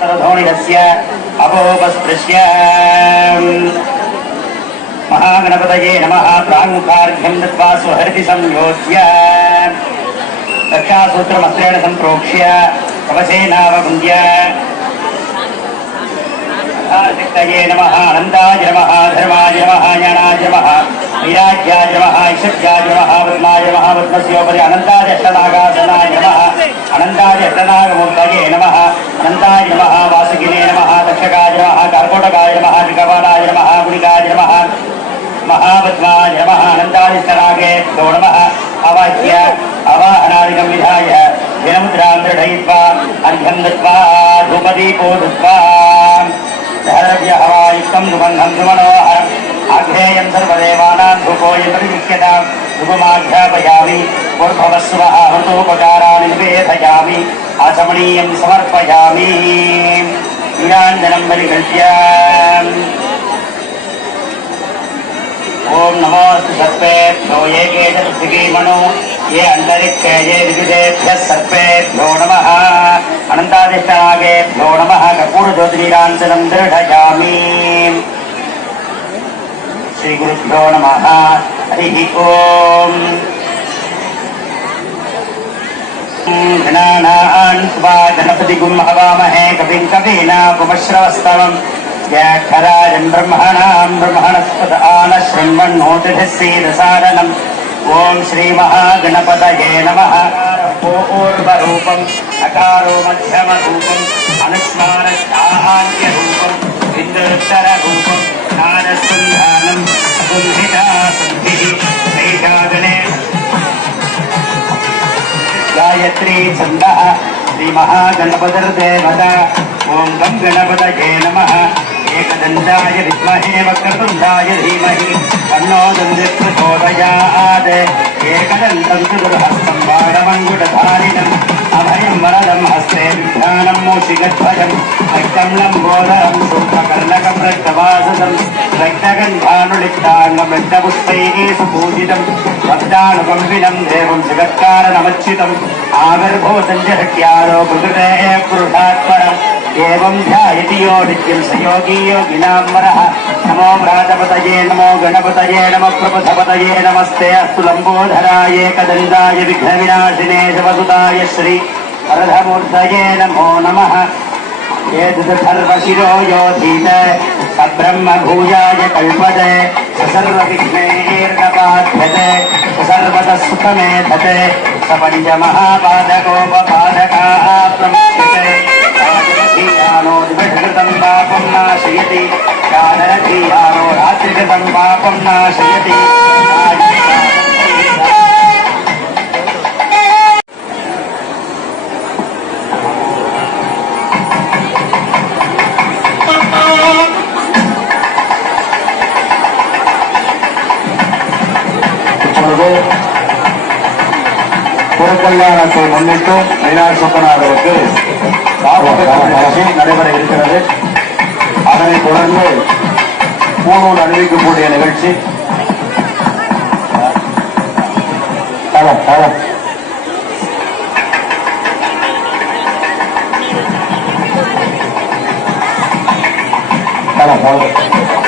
सर्वधोणिरस्य अपोपस्पृश्य महागणपतये नमः दत्त्वा संयोज्य। रक्षासूत्रमस्त्रेण सम्प्रोक्ष्य कवचेनावकुन्द्य सिद्धये नमः, अनन्ताय नमः, धर्माय नमः, ज्ञानाय नमः वैराग्याय नमः नमः नमः नमः। अनंताय అట్టనాగ మూర్తయే నమ అనంతాయ నమ వాసుకినే నమ దక్షకాయ నమ కర్కోటకాయ నమ త్రికపాలాయ నమ గుణికాయ నమ महापद्माय नमः स्तरागे तो नमः। अवाच्य अवाहनादिकं विधाय विनमुद्रां दृढयित्वा अर्घ्यं दत्त्वा, धूपदीपो धृत्वा। धरव्य हवायुक्तं सुगन्धं सुमनोः। ఆధ్యేయం సర్వదేవానాం భూపోయ పరిముఖ్యతాం ఉపమాధ్యాపయామి పూర్భవస్వ ఆహృతోపకారాన్ని నివేదయామి ఆచమణీయం సమర్పయామి నీరాంజనం పరికల్ప్య ఓం నమోస్తు సర్పేభ్యో ఏ కేచీమణో ఏ అంతరిక్షే ఏ విజుదేభ్య సర్పేభ్యో నమ అనంతాదిష్టనాగేభ్యో నమ కపూరజ్యోతిరాంజనం దృఢయామి कर्पूरज्योतिरीराञ्जनं दृढयामि श्रीगुरुभ्यो नमः हरिः ओम् गणानान् त्वा गणपतिगुं हवामहे कविं कवीनापुमश्रवस्तवम् व्याख्यराजन् ब्रह्मणाम् ब्रह्मणस्पद आन शृण्वन्नोतिभिः सीदसादनम् ॐ श्रीमहागणपतये नमः पूर्वरूपम् अकारो मध्यमरूपम् अनुस्मारस्याहान्यरूपम् बिन्दुत्तररूपम् नादसन्धानम् असुन्धिता सन्धिः नैषागणे गायत्री छन्दः श्रीमहागणपतिर्देवता ॐ गं गणपतये नमः एकदन्ताय विद्महे वक्रतुण्डाय धीमहि तन्नो दन्दिप्रचोदयात् एकदन्तं चतुर्हस्तं बाणमङ्कुटधारिणम् अभयं वरदं हस्ते विधानं मूषिकध्वजं रक्तं लम्बोदरं शुभकर्णकं रक्तवासदं रक्तगन्धानुलिप्ताङ्गं रक्तपुष्पैः सुपूजितं भक्तानुकम्पिनं देवं जगत्कारणमच्युतम् आविर्भूतं जहट्यारो प्रकृते पुरुषात्परम् एवं ध्यायति यो नित्यं स योगी योगिनां वरः నమో ప్రాజపతయే నమో గణపతయే నమ ప్రపథపతయే నమస్తే అస్తు లంబోధరాయ కదండాయ విఘ్న వినాశినే శివసుతాయ శ్రీ అర్ధమూర్ధయే నమో నమ ఏతర్వశిరో యోధీత సబ్రహ్మ భూయాయ కల్పతే సర్వవిఘ్నేర్నపాధ్యతే సర్వత సుఖమేధతే పాపం నాశయతి ஜானகி யாரோ ராத்திரிக்கு தன் பாபம் நாசயதி புறக்கல்யாணத்தை முன்னிட்டு மீனாட்சி சொப்பனார் அவருக்கு நடைபெற இருக்கிறது. அதனைத் தொடர்ந்து பூணூல் அணிவிக்கக்கூடிய நிகழ்ச்சி. தளம் தளம். தளம் தளம்.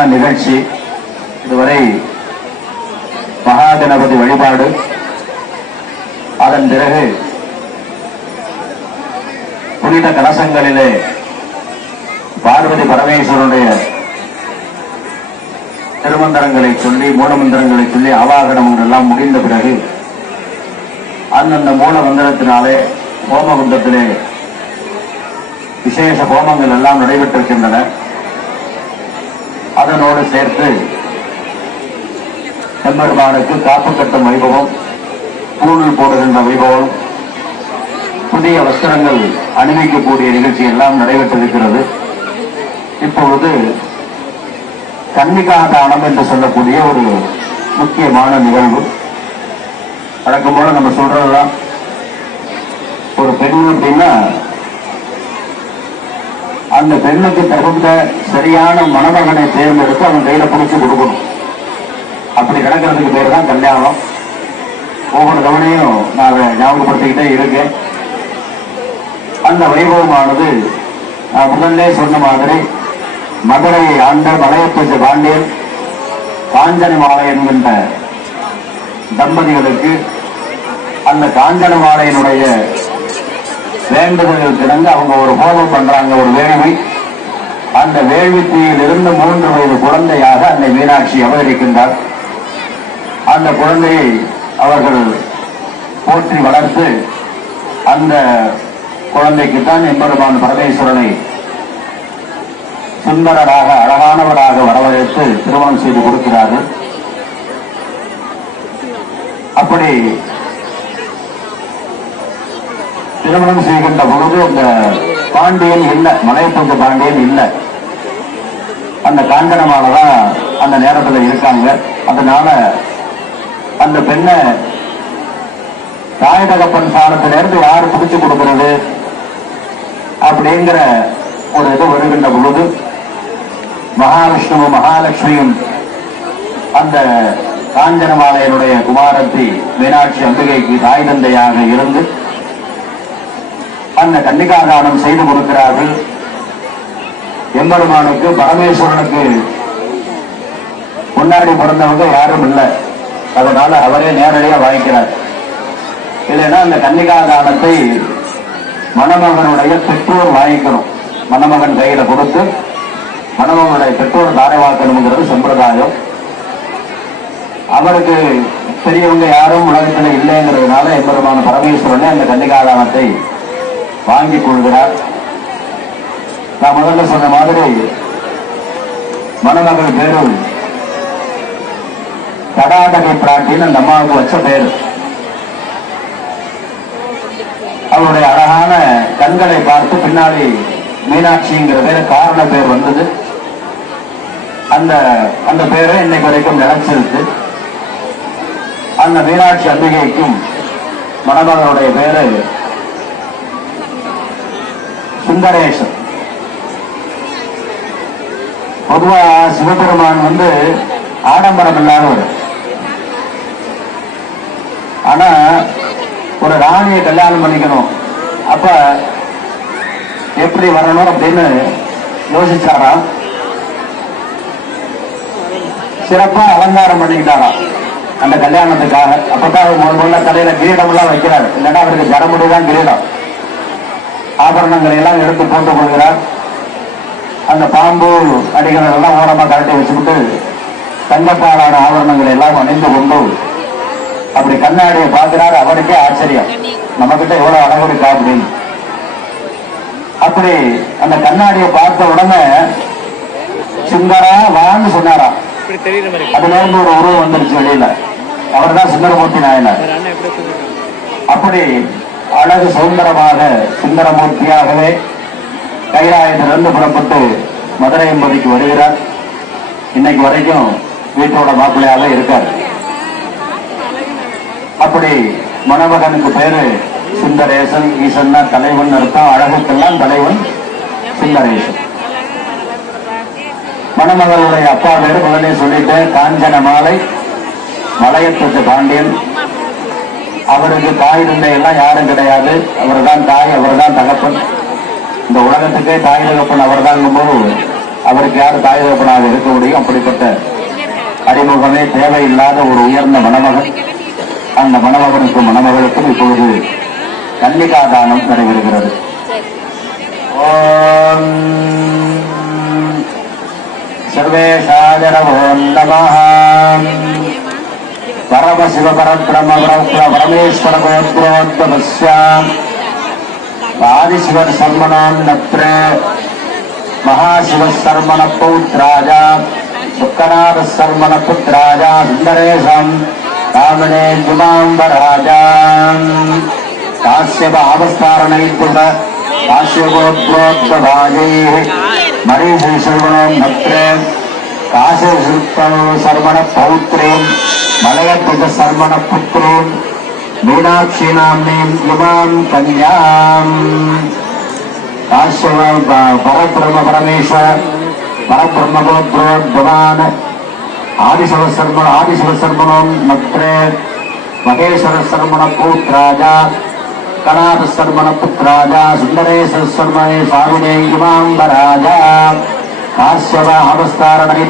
முத்தாய்ப்பான நிகழ்ச்சி. இதுவரை மகாகணபதி வழிபாடு. அதன் பிறகு புனித கலசங்களிலே பார்வதி பரமேஸ்வரனுடைய திருமந்திரங்களை சொல்லி மூலமந்திரங்களை சொல்லி ஆவாகனம் எல்லாம் முடிந்த பிறகு அந்தந்த மூல மந்திரத்தினாலே ஹோமகுண்டத்திலே விசேஷ ஹோமங்கள் எல்லாம் நடைபெற்றிருக்கின்றன. அதனோடு சேர்த்து எம்பெருமானுக்கு காப்பு கட்டும் வைபவம் கூழல் போடுகின்ற வைபவம் புதிய வஸ்திரங்கள் அணிவிக்கக்கூடிய நிகழ்ச்சி எல்லாம் நடைபெற்றிருக்கிறது. இப்பொழுது கன்னிகா தானம் என்று சொல்லக்கூடிய ஒரு முக்கியமான நிகழ்வு. வழக்கம் போல நம்ம சொல்றதுதான் ஒரு பெண் அப்படின்னா அந்த பெண்ணுக்கு தகுந்த சரியான மணமகனை தேர்ந்தெடுத்து அவன் கையில பிடிச்சு கொடுக்கணும். அப்படி கிடக்கிறதுக்கு பேர் தான் கல்யாணம். ஒவ்வொரு தவணையும் நான் அதை ஞாபகப்படுத்திக்கிட்டே இருக்கேன். அந்த வைபவமானது நான் முதல்ல சொன்ன மாதிரி மதுரையை ஆண்ட மலையப்பச்ச பாண்டியன் காஞ்சனமாலை என்கின்ற தம்பதிகளுக்கு அந்த காஞ்சன மாலையினுடைய வேண்டுதல்கள் கிடந்து அவங்க ஒரு ஹோமம் பண்றாங்க ஒரு வேள்வி. அந்த வேள்வி இருந்து மூன்று வயது குழந்தையாக அன்னை மீனாட்சி அவதரிக்கின்றார். அந்த குழந்தையை அவர்கள் போற்றி வளர்த்து அந்த குழந்தைக்குத்தான் எம்பெருமான் பரமேஸ்வரனை சுந்தரராக அழகானவராக வரவழைத்து திருமணம் செய்து கொடுக்கிறார்கள். அப்படி திருமணம் செய்கின்ற பொழுது அந்த பாண்டியன் இல்லை மலையப்பந்த பாண்டியன் இல்லை. அந்த காஞ்சனமாலதான் அந்த நேரத்தில் இருக்காங்க. அதனால அந்த பெண்ணை தாய் தகப்பன் சாணத்துல இருந்து பிடிச்சு கொடுக்கிறது அப்படிங்கிற ஒரு இது வருகின்ற பொழுது மகாவிஷ்ணுவும் மகாலட்சுமியும் அந்த காஞ்சனமாலையனுடைய குமாரத்தி மீனாட்சி அம்பிகைக்கு தாய் தந்தையாக இருந்து அந்த கன்னிகாதானம் செய்து கொடுக்கிறார்கள். எம்பெருமானுக்கு பரமேஸ்வரனுக்கு முன்னாடி பிறந்தவங்க யாரும் இல்லை. அதனால அவரே நேரடியா வாங்கிக்கிறார் இல்லைன்னா அந்த கன்னிகாதானத்தை மணமகனுடைய பெற்றோர் வாங்கிக்கணும். மணமகன் கையில கொடுத்து மணமகனுடைய பெற்றோர் தாரைவாக்கணுங்கிறது சம்பிரதாயம். அவருக்கு பெரியவங்க யாரும் உலகத்தில் இல்லைங்கிறதுனால எம்பெருமான பரமேஸ்வரனே அந்த கன்னிகாதானத்தை வாங்கிக் கொள்கிறார். நான் முதல்ல சொன்ன மாதிரி மணமகள் பேரு தடாதகை பிராட்டின்னு அந்த அம்மாவுக்கு வச்ச பேர். அவருடைய அழகான கண்களை பார்த்து பின்னாடி மீனாட்சிங்கிற பேர் காரண பேர் வந்தது. அந்த அந்த பேரை இன்னைக்கு வரைக்கும் நிலைச்சிருக்கு. அந்த மீனாட்சி அம்பிகைக்கும் மணமகனுடைய பேரை சுந்தரேசன் பொதுவா சிவபெருமான் வந்து ஆடம்பரம் இல்லாதவர். ஆனா ஒரு ராணியை கல்யாணம் பண்ணிக்கணும். அப்ப எப்படி வரணும் அப்படின்னு யோசிச்சாராம். சிறப்பா அலங்காரம் பண்ணிக்கிட்டாராம். அந்த கல்யாணத்துக்காக. அப்பதான் முதல் முதல்ல தலையில கிரீடம் எல்லாம் வைக்கிறாரு. இல்லைன்னா அவருக்கு ஜடமுடிதான் கிரீடம். ஆபரணங்களை எல்லாம் எடுத்து போட்டுக் கொள்கிறார். அந்த பாம்பு அடிகளை எல்லாம் ஓரமாக கரட்டி வச்சுக்கிட்டு தங்கப்பாலான ஆபரணங்களை எல்லாம் அணிந்து கொண்டு அப்படி கண்ணாடியை பார்க்கிறார். அவருக்கே ஆச்சரியம். நம்ம கிட்ட எவ்வளவு அழகு இருக்கா? அப்படின்னு. அப்படி அந்த கண்ணாடியை பார்த்த உடனே சுந்தரா வான்னு சொன்னாராம் மாதிரி அதுல இருந்து ஒரு உருவம் வந்துருச்சு வெளியில. அவர்தான் சுந்தரமூர்த்தி நாயனர். அப்படி அழகு சுதந்திரமாக சுந்தரமூர்த்தியாகவே கைலாயத்திலிருந்து புறப்பட்டு மதுரை என்பதிக்கு வருகிறார். இன்னைக்கு வரைக்கும் வீட்டோட மாப்பிள்ளையாக இருக்கார். அப்படி மணமகனுக்கு பேரு சுந்தரேசன் ஈசன்னா தலைவன் அர்த்தம் அழகுக்கெல்லாம் தலைவன் சுந்தரேசன். மணமகளுடைய அப்பா பேரு முதலே சொல்லிட்டு காஞ்சன மாலை மலையத்துக்கு பாண்டியன். அவருக்கு தாய் தந்தை எல்லாம் யாரும் கிடையாது. அவர்தான் தாய் அவர்தான் தகப்பன். இந்த உலகத்துக்கே தாய் தகப்பன் அவர்தான் போது அவருக்கு யார் தாய் தகப்பனாக இருக்க முடியும்? அப்படிப்பட்ட அறிமுகமே தேவையில்லாத ஒரு உயர்ந்த மணமகன். அந்த மணமகனுக்கும் மணமகளுக்கும் இப்பொழுது கன்னிகா தானம் நடைபெறுகிறது. ஓம் சர்வேஷாஜரவோ நமः పరమశివపరబ్రహ్మ పరమేశ్వర ఆదిశివ సర్మణాన్నత్ర మహాశివ సర్మణ పౌత్రాజ సుఖనాథ సర్మణ పుత్రాజ సుందరేశం రామణే జుమాంబరాజ కాశ్యప అవస్థారణైపుట కాశ్యపోత్రోద్భాగే మరీషి శర్మణోన్నత్రే சர்மண பௌத்திரேன் மலையத்துஜ சர்மண புத்திரேன் மீனாட்சி நாம்னீம் இமாம் கன்யாம். காசியவ பரபிரம பரமேஸ்வர பரபிரம்ம கோத்ரோத்வான் ஆதிசவ சர்மண ஆதிசவ சர்மணம் நத்ரே மகேஸ்வர சர்மண பூத்ராஜா கணாத சர்மண புத்ராஜா சுந்தரேஸ்வர சர்மணே சாமினே இமாம்பராஜா. காசியவ அவஸ்தாரணை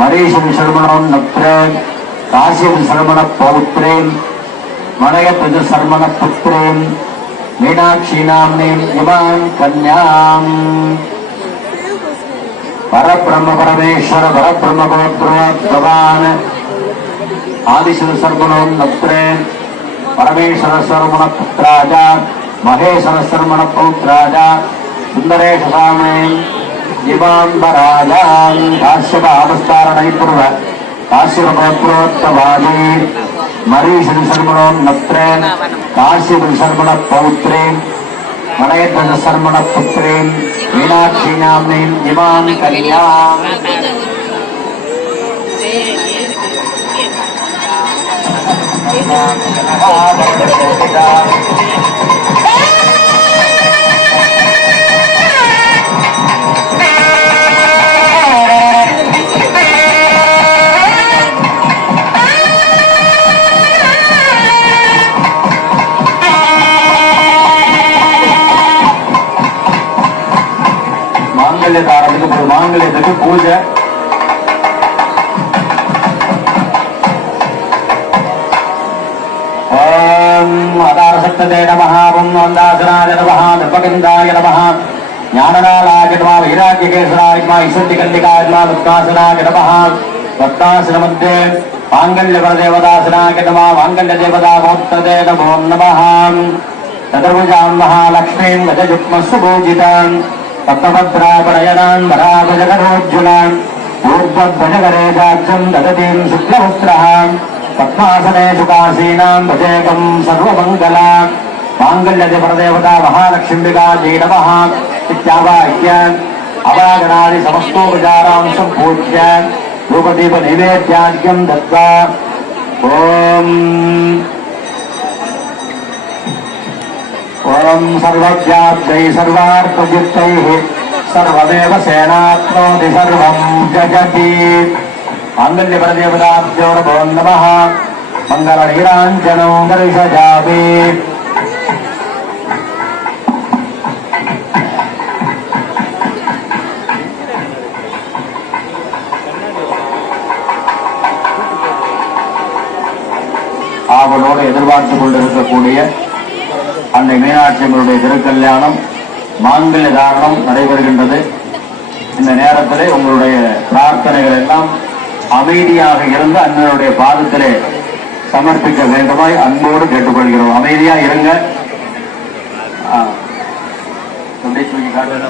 மரீஷம் சர்மணம் நத்ர காசியம் சர்மண பௌத்ரேம் மணயத்வஜ சர்மண புத்ரேம் மீனாட்சி நாம்னீம் இமாம் கன்யாம் பரபிரம்ம பரமேஸ்வர பரபிரம்ம ஆதிசிவ சர்மணம் பரமேஸ்வர சர்மண மகேஸ்வர சர்மண பௌத்ராஜா சுந்தரேஷ சாமே ஜிவாம்பராஜான் காசியப ஆபஸ்தாரணை பூர்வ காசியப கோத்ரோத்வானி மரீஷன் சர்மணம் புத்ரேன் மீனாட்சி நாம்னீம் இமாம் கன்யாம் மாங்கல்ய தாரத்துக்கு ஒரு மாங்கல்யத்துக்கு பூஜை ஓம் அதாரசக்ததே நமः ஓம் வந்தாசனாய நமः நிர்பகந்தாய நமः ஞானநாளாய நமः வைராக்கியகேசராய நமः இசந்தி கண்டிகாய நமः முக்தாசனாய நமः பக்தாசனமத்தே மாங்கல்யவரதேவதாசனாய நமः மாங்கல்யதேவதாமோத்ததே நமோ நமः ததர்புஜாம் மகாலக்ஷ்மீம் கஜயுக்மஸ்து పక్కభద్రాపరయణాన్ వరాభజగనోజ్జులాన్ ఊర్ధ్వధ్వజగరేజాక్షం దగతీం శుక్లవస్త్రః పద్మాసనే సుఖాసీనాం భజేకం సర్వమంగళా మాంగళ్యజ పరదేవతా మహాలక్ష్మిగా జీడవ ఇత్యావాహ్య అవాగణాది సమస్తోపచారాం సంపూజ్య రూపదీప నైవేద్యాద్యం దత్వా ఓం ॐ सर्वव्याप्तै सर्वार्थयुक्तैः सर्वमेव सेनात्नोति सर्वं जगति माङ्गल्यपरदेवताभ्यो नमो नमः मङ्गलनीराञ्जनो गर्षजापि ஆவலோடு எதிர்பார்த்து கொண்டிருக்கக்கூடிய அன்னை மீனாட்சி அம்மனுடைய திருக்கல்யாணம் மாங்கல்ய தாரணம் நடைபெறுகின்றது இந்த நேரத்திலே உங்களுடைய பிரார்த்தனைகள் எல்லாம் அமைதியாக இருந்து அண்ணனுடைய பாதத்திலே சமர்ப்பிக்க வேண்டுமாய் அன்போடு கேட்டுக்கொள்கிறோம் அமைதியா இருங்க ஆ. அப்படியே தூக்கி காட்டுங்க.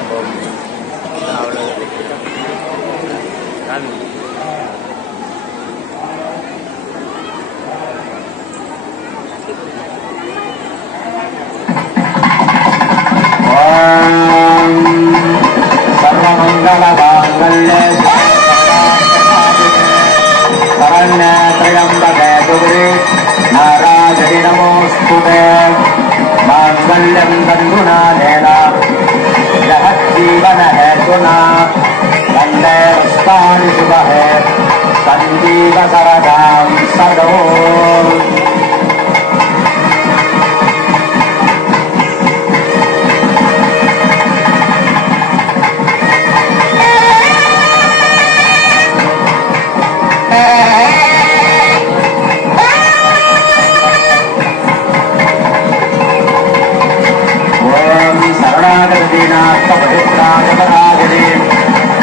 శ్రీనాథపతిప్రాజపరాజనే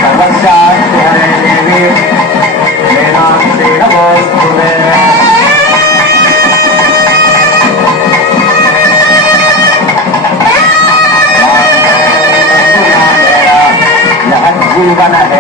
సర్వశాస్తి హరే దేవి నేనాశ్రీనమోస్తుదే జీవన హే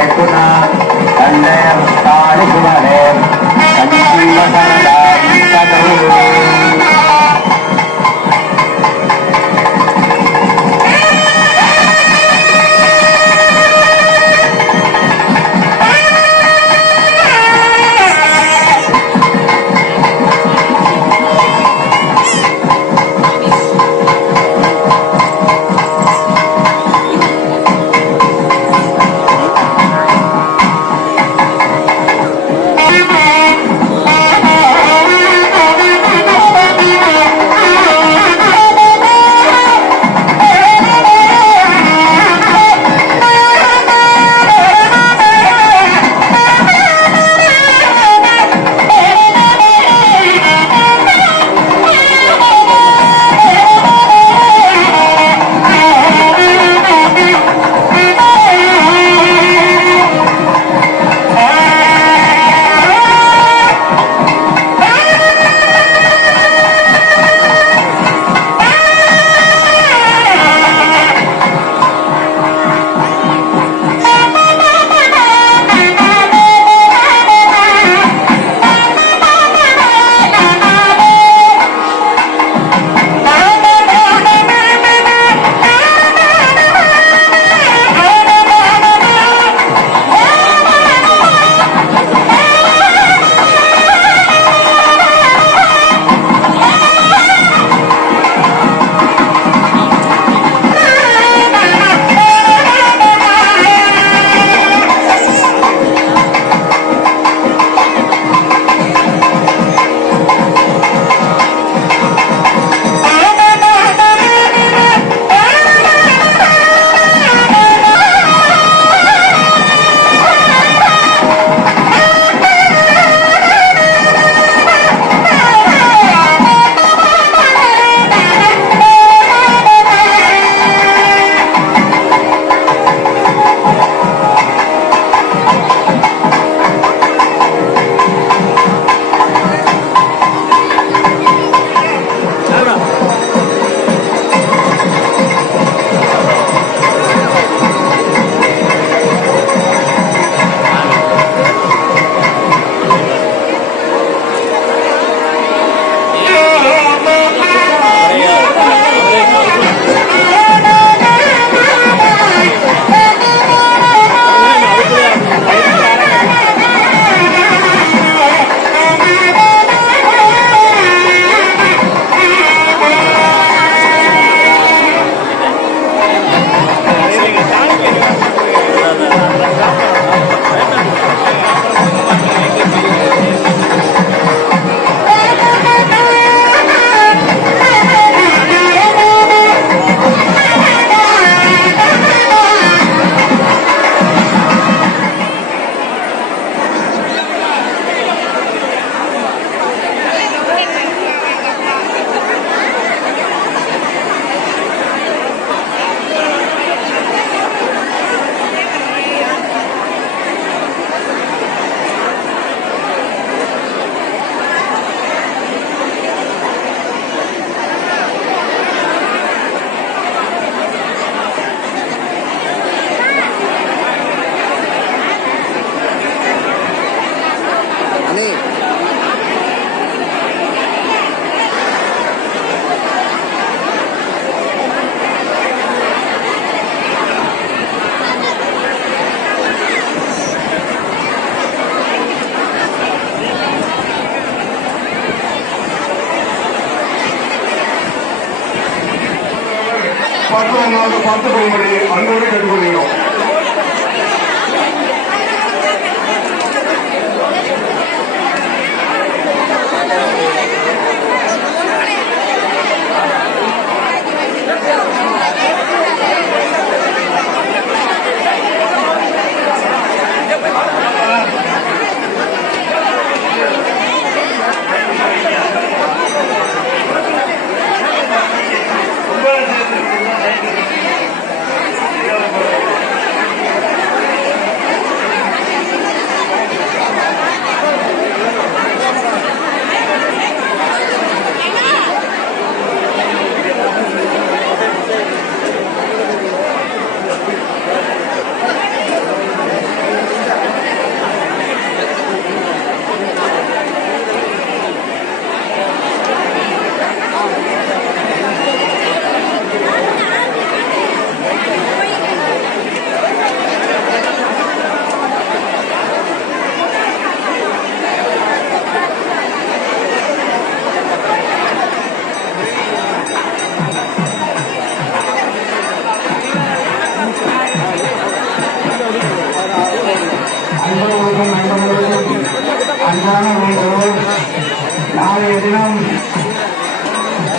தினம்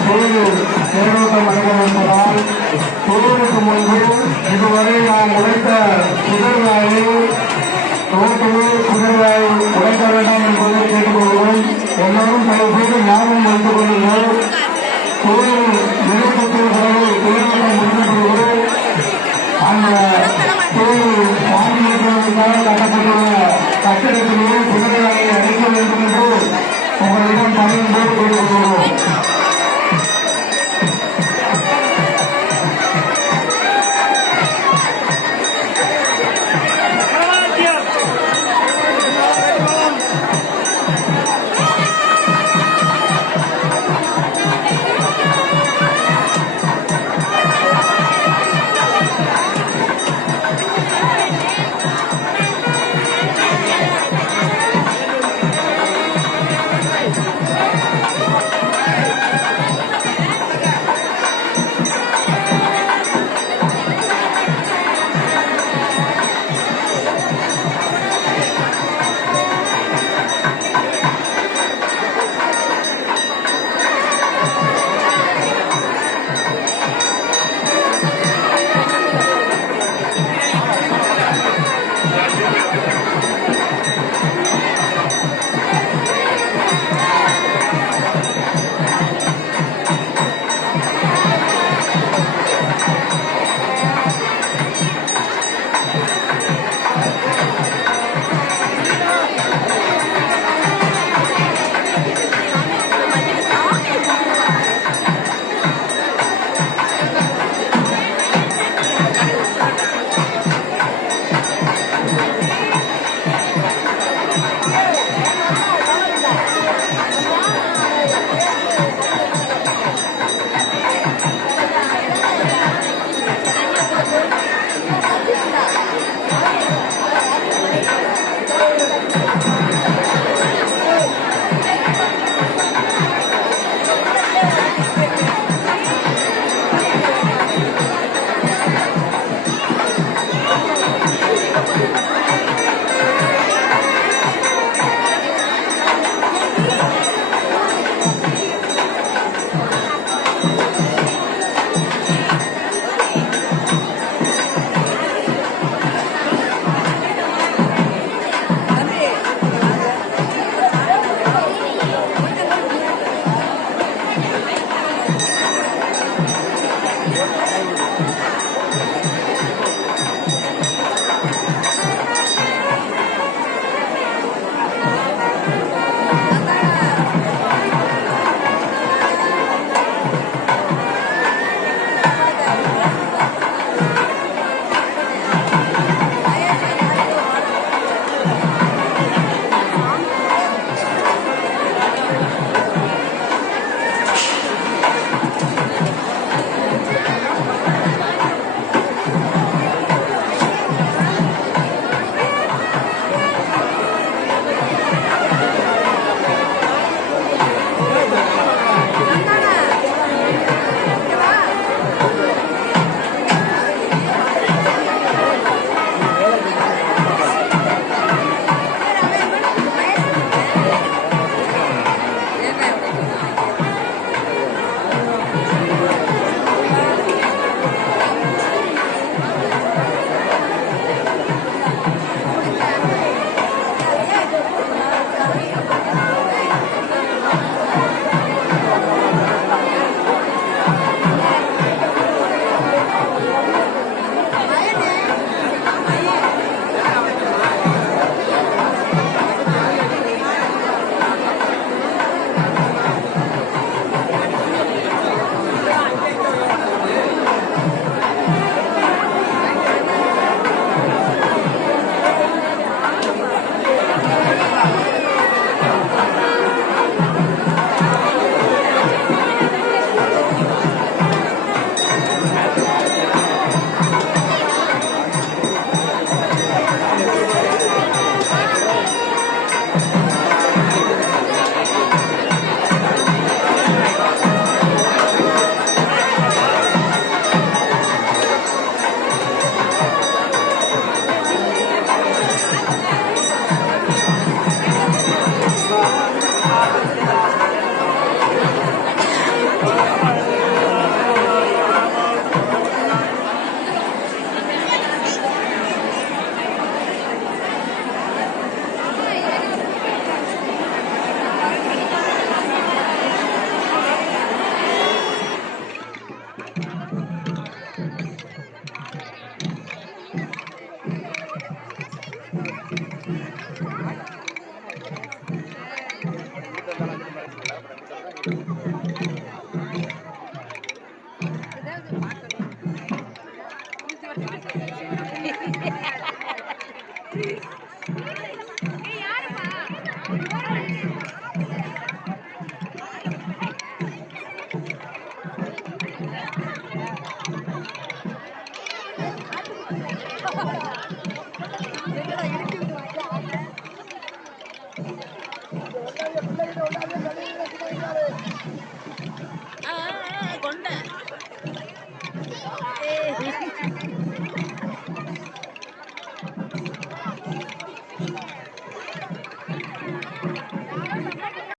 கோயில் தேரோட்டம் நடைபெறும் என்பதால் முன்பு இதுவரை நாம் உழைத்த புதர்வாயை ரோட்டிலே புதர்வாய் உழைக்க வேண்டாம் என்பதை கேட்டுக்கொள்கிறோம் எல்லோரும் பல செய்து ஞாபகம் வைத்துக் கொள்ளுங்கள் கோயில் நிறைவேற்றிய தேரோட்டம் முடிந்தபோது அந்த கோயில் வாங்கியிருப்பதற்காக கட்டப்பட்டுள்ள கட்டிடத்திலேயே புதர்வாயை அடைக்க வேண்டும் என்று